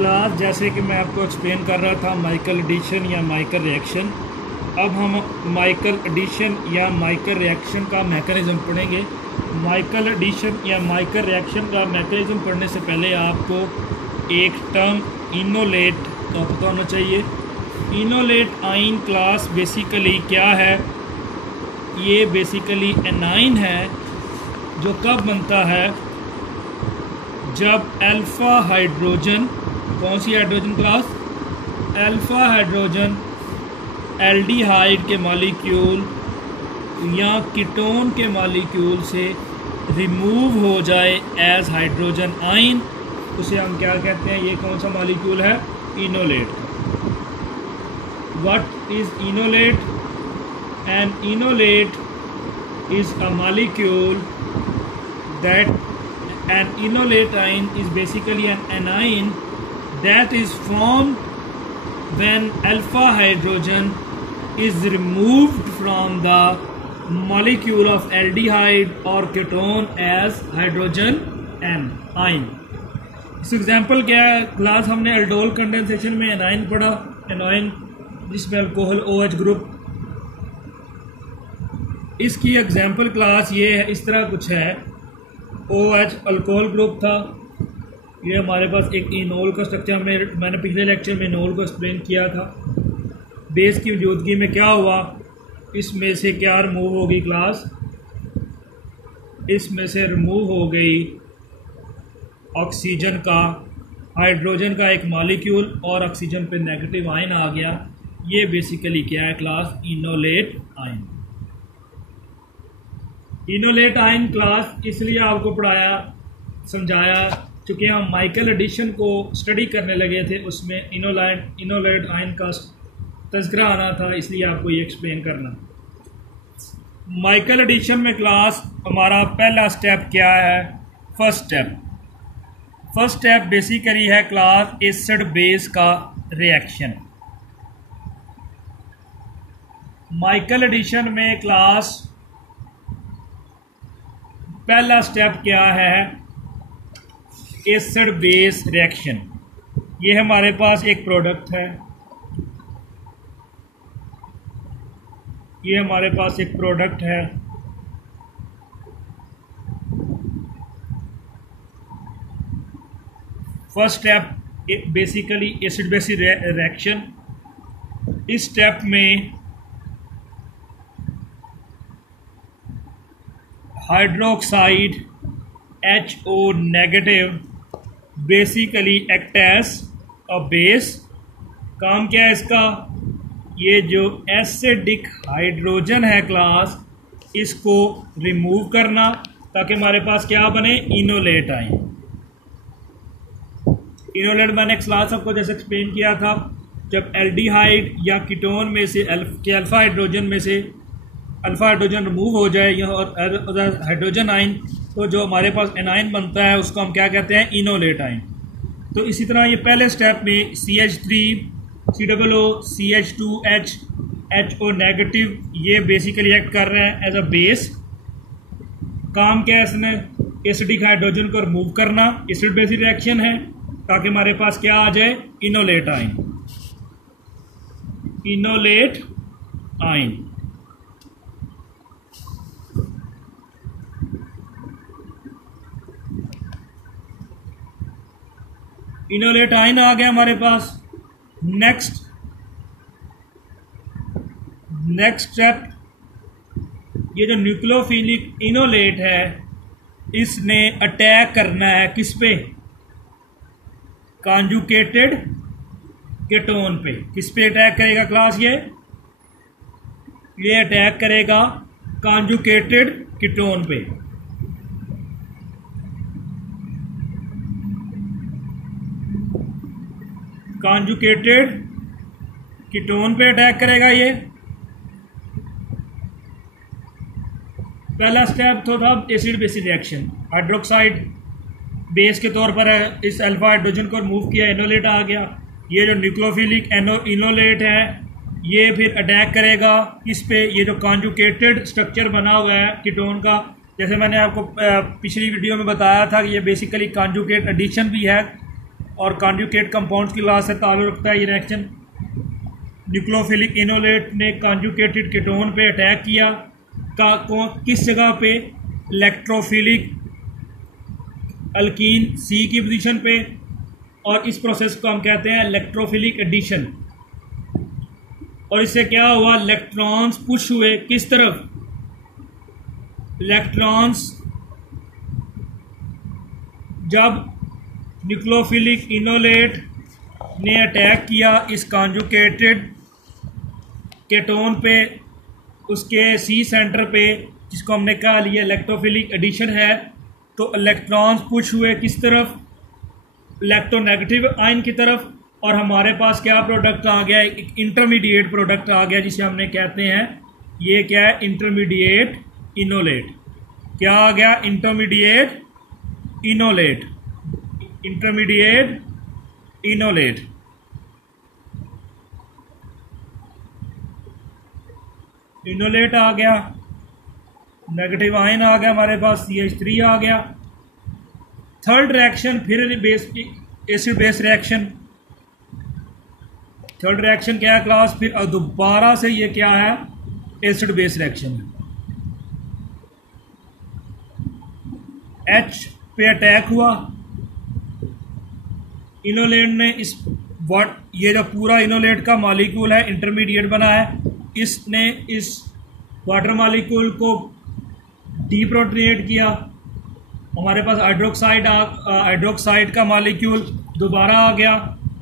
Class जैसे कि मैं आपको एक्सप्लेन कर रहा था माइकल एडिशन या माइकल रिएक्शन। अब हम माइकल एडिशन या माइकल रिएक्शन का मैकेनिज़्म पढ़ेंगे। माइकल एडिशन या माइकल रिएक्शन का मैकेनिज़्म पढ़ने से पहले आपको एक टर्म इनोलेट का पता होना चाहिए। इनोलेट आइन क्लास बेसिकली क्या है? ये बेसिकली एनाइन है जो कब बनता है? जब अल्फ़ा हाइड्रोजन, कौन सी hydrogen class? Alpha hydrogen aldehyde के मॉलिक्यूल या कीटोन के मॉलिक्यूल से रिमूव हो जाए एज हाइड्रोजन आइन, उसे हम क्या कहते हैं? ये कौन सा मॉलिक्यूल है? Enolate. What is enolate? An enolate is a molecule that an inolate ion is basically an anion that is formed when alpha hydrogen is removed from the molecule of aldehyde or ketone as hydrogen ion। इस example क्या है? Class हमने aldol condensation में A9 पढ़ा, A9 जिसमें alcohol OH group. इसकी example class ये है, इस तरह कुछ है। OH अल्कोहल ग्रुप था, ये हमारे पास एक इनोल का स्ट्रक्चर मैंने पिछले लेक्चर में इनोल को एक्सप्लेन किया था। बेस की मौजूदगी में क्या हुआ? इसमें से क्या रिमूव होगी क्लास? इसमें से रिमूव हो गई ऑक्सीजन का, हाइड्रोजन का एक मॉलिक्यूल और ऑक्सीजन पे नेगेटिव आयन आ गया। ये बेसिकली क्या है class? Enolate ion. Enolate ion class इसलिए आपको पढ़ाया समझाया क्योंकि हम माइकल एडिशन को स्टडी करने लगे थे, उसमें इनोलेट आयन का तज़किरा आना था, इसलिए आपको ये एक्सप्लेन करना। माइकल एडिशन में क्लास हमारा पहला स्टेप क्या है? फर्स्ट स्टेप बेसिकली है क्लास एसिड बेस का रिएक्शन। माइकल एडिशन में क्लास पहला स्टेप क्या है? Acid base reaction. ये हमारे पास एक प्रोडक्ट है, ये हमारे पास एक प्रोडक्ट है। First step basically acid base reaction. इस स्टेप में hydroxide HO negative basically act as a base. काम क्या है इसका? ये जो एसिडिक हाइड्रोजन है क्लास, इसको रिमूव करना ताकि हमारे पास क्या बने? इनोलेट आए। इनोलेट मैंने क्लास आपको जैसे एक्सप्लेन किया था, जब एल्डिहाइड या कीटोन में से अल्फा हाइड्रोजन में से अल्फा हाइड्रोजन रिमूव हो जाए और हाइड्रोजन आयन, तो जो हमारे पास एनाइन बनता है उसको हम क्या कहते हैं? Enolate ion. तो इसी तरह ये पहले स्टेप में CH3 COO CH2H HO negative, ये बेसिकली एक्ट कर रहे हैं एज अ बेस। काम क्या है इसमें? एसिडिक हाइड्रोजन को रिमूव करना, एसिड बेस रिएक्शन है ताकि हमारे पास क्या आ जाए? Enolate ion. Enolate ion. Enolate ion आ गया हमारे पास। नेक्स्ट स्टेप, ये जो न्यूक्लियोफिलिक इनोलेट है, इसने अटैक करना है किस पे? कॉन्जुगेटेड कीटोन पे। किस पे अटैक करेगा क्लास? ये अटैक करेगा कॉन्जुगेटेड कीटोन पे। कॉन्जुगेटेड कीटोन पे अटैक करेगा ये। पहला स्टेप तो था acid base reaction. Hydroxide base के तौर पर इस अल्फा हाइड्रोजन को रिमूव किया, इनोलेट आ गया। ये जो न्यूक्लियोफिलिक इनोलेट है, ये फिर अटैक करेगा इस पे, ये जो कॉन्जुगेटेड स्ट्रक्चर बना हुआ है कीटोन का। जैसे मैंने आपको पिछली वीडियो में बताया था कि ये बेसिकली कॉन्जुगेट एडिशन भी है और कॉन्जुगेट कंपाउंड्स की क्लास से ताल्लुक़ रखता है ये रिएक्शन। न्यूक्लियोफिलिक इनोलेट ने कॉन्जुगेटेड कीटोन पे अटैक किया किस जगह पे, इलेक्ट्रोफिलिक अल्कीन सी की पोजीशन पे, और इस प्रोसेस को हम कहते हैं इलेक्ट्रोफिलिक एडिशन। और इससे क्या हुआ, इलेक्ट्रॉन्स पुश हुए किस तरफ, इलेक्ट्रॉन्स जब न्यूक्लियोफिलिक इनोलेट ने अटैक किया इस कॉन्जुगेटेड कीटोन पे, उसके सी सेंटर पे, जिसको हमने कहा लिया इलेक्ट्रोफिलिक एडिशन है, तो इलेक्ट्रॉन्स पुश हुए किस तरफ, इलेक्ट्रोनेगेटिव आयन की तरफ, और हमारे पास क्या प्रोडक्ट आ गया, एक इंटरमीडिएट प्रोडक्ट आ गया जिसे हमने कहते हैं, ये क्या है, इंटरमीडिएट इनोलेट। क्या आ गया, intermediate enolate, intermediate enolate. Enolate आ गया, नेगेटिव आयन आ गया, हमारे पास CH3 आ गया। थर्ड रिएक्शन फिर acid base reaction. Third reaction क्या है क्लास, फिर दोबारा से ये क्या है, एसिड बेस रिएक्शन है। H पे अटैक हुआ, इनोलेट ने ये जो पूरा इनोलेट का मॉलिक्यूल है इंटरमीडिएट बना है, इसने इस वाटर मॉलिक्यूल को डीप्रोटोनेट किया। हमारे पास हाइड्रोक्साइड का मॉलिक्यूल दोबारा आ गया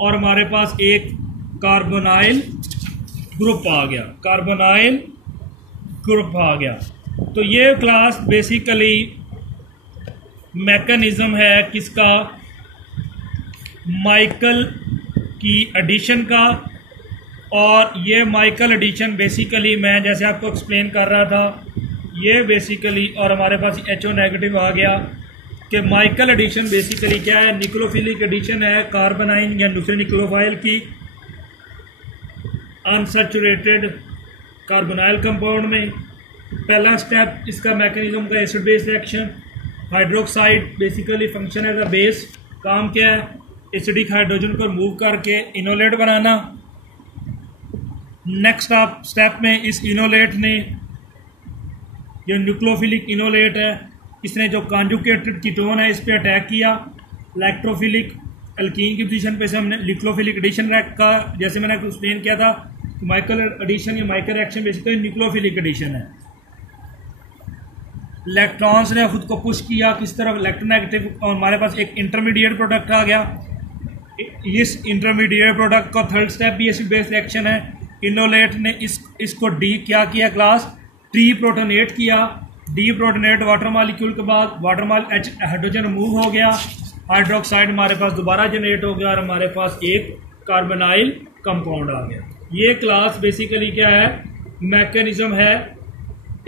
और हमारे पास एक कार्बोनाइल ग्रुप आ गया, कार्बोनाइल ग्रुप आ गया। तो ये क्लास बेसिकली मैकेनिज्म है किसका, माइकल की एडिशन का। और ये माइकल एडिशन बेसिकली मैं जैसे आपको एक्सप्लेन कर रहा था, ये बेसिकली, और हमारे पास HO नेगेटिव आ गया कि माइकल एडिशन बेसिकली क्या है, न्यूक्लियोफिलिक एडिशन है कार्बोनाइन या दूसरे न्यूक्लियोफाइल की अनसैचुरेटेड कार्बोनाइल कंपाउंड में। पहला स्टेप इसका मैकेनिज्म का acid base reaction. Hydroxide basically function as a base, काम क्या है, एसिडिक हाइड्रोजन को मूव करके इनोलेट बनाना। नेक्स्ट स्टेप में इस इनोलेट ने, जो न्यूक्लियोफिलिक इनोलेट है, इसने जो कॉन्जुगेटेड कीटोन है इस पर अटैक किया। इलेक्ट्रोफिलिक अल्कीन की पोजीशन पे से हमने न्यूक्लियोफिलिक एडिशन का, जैसे मैंने एक्सप्लेन किया था, माइकल एडिशन या Michael reaction basically nucleophilic addition है। इलेक्ट्रॉन्स ने खुद को पुश किया किस तरफ, इलेक्ट्रोनेगेटिव, और हमारे पास एक इंटरमीडिएट प्रोडक्ट आ गया। इस इंटरमीडिएट प्रोडक्ट का थर्ड स्टेप भी एसिड बेस रिएक्शन है। इनोलेट ने इसको क्या किया क्लास, डीप्रोटोनेट किया। डीप्रोटोनेट वाटर मॉलिक्यूल के बाद हाइड्रोजन रिमूव हो गया, हाइड्रोक्साइड हमारे पास दोबारा जनरेट हो गया और हमारे पास एक कार्बोनाइल कंपाउंड आ गया। ये क्लास बेसिकली क्या है, मैकेनिज्म है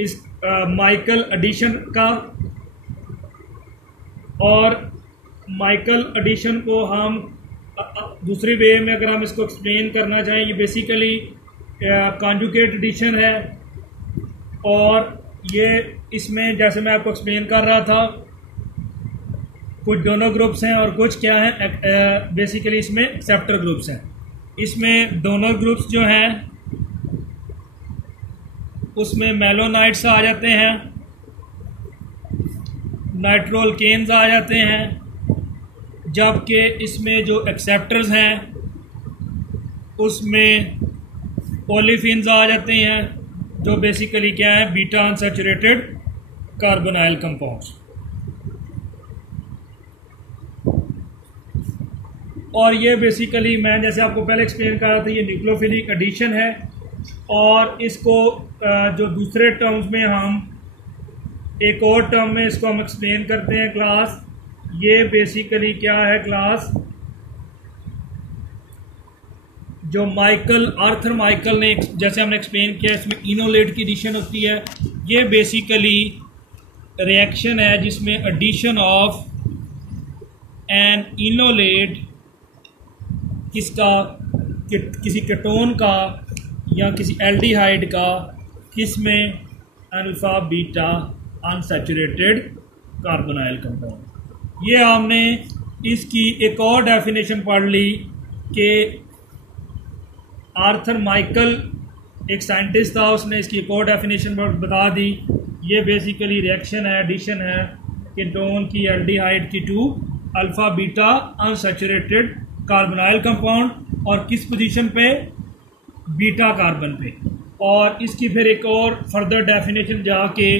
इस माइकल एडिशन का। और माइकल एडिशन को हम दूसरी वे में अगर हम इसको एक्सप्लेन करना चाहें, ये बेसिकली कॉन्जुगेट एडिशन है। और ये इसमें जैसे मैं आपको एक्सप्लेन कर रहा था, कुछ डोनर ग्रुप्स हैं और कुछ क्या हैं, बेसिकली इसमें एक्सेप्टर ग्रुप्स हैं। इसमें डोनर ग्रुप्स जो हैं उसमें मेलोनाइट्स आ जाते हैं, नाइट्रोअल्केन्स आ जाते हैं, जबकि इसमें जो एक्सेप्टर्स हैं उसमें ओलिफिन्स आ जाते हैं, जो बेसिकली क्या है, बीटा अनसैचुरेटेड कार्बोनाइल कंपाउंड्स। और ये बेसिकली मैं जैसे आपको पहले एक्सप्लेन कर रहा था, ये न्यूक्लियोफिलिक एडिशन है। और इसको जो दूसरे टर्म्स में हम, एक और टर्म में इसको हम एक्सप्लेन करते हैं क्लास, ये बेसिकली क्या है क्लास, जो आर्थर माइकल ने जैसे हमने एक्सप्लेन किया, इसमें इनोलेट की एडिशन होती है। ये बेसिकली रिएक्शन है जिसमें एडिशन ऑफ एन इनोलेट किसी कीटोन का या किसी एल्डिहाइड का, किसमें alpha beta unsaturated carbonyl compound. ये हमने इसकी एक और डेफिनेशन पढ़ ली कि आर्थर माइकल एक साइंटिस्ट था, उसने इसकी एक और डेफिनेशन बता दी। ये बेसिकली रिएक्शन है, एडिशन है कीटोन की एल्डिहाइड की to alpha beta unsaturated carbonyl compound, और किस पोजीशन पे, बीटा कार्बन पे। और इसकी फिर एक और फर्दर डेफिनेशन जाके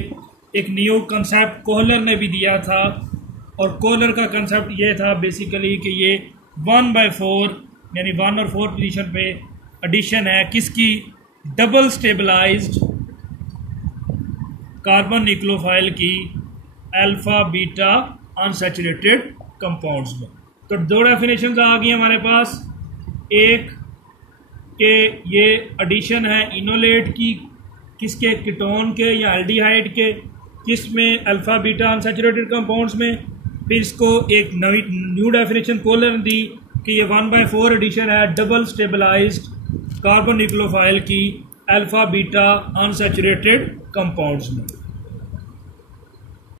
एक न्यू कंसेप्ट कोहलर ने भी दिया था, और कोहलर का कंसेप्ट ये था बेसिकली कि ये 1/4 यानी 1 और 4 पोजीशन पे एडिशन है किसकी, डबल स्टेबलाइज्ड कार्बन न्यूक्लियोफाइल की अल्फा बीटा अनसैचुरेटेड कंपाउंड्स में। तो दो डेफिनेशंस आ गई हमारे पास, एक कि ये एडिशन है इनोलेट की किसके, कीटोन के या एल्डिहाइड के, किस में, अल्फा बीटा अनसैचुरेटेड कंपाउंड्स में। फिर इसको एक नई न्यू डेफिनेशन कोहलर ने दी कि ये 1/4 एडिशन है डबल स्टेबलाइज्ड कार्बन न्यूक्लियोफाइल की अल्फा बीटा अनसैचुरेटेड कंपाउंड्स में।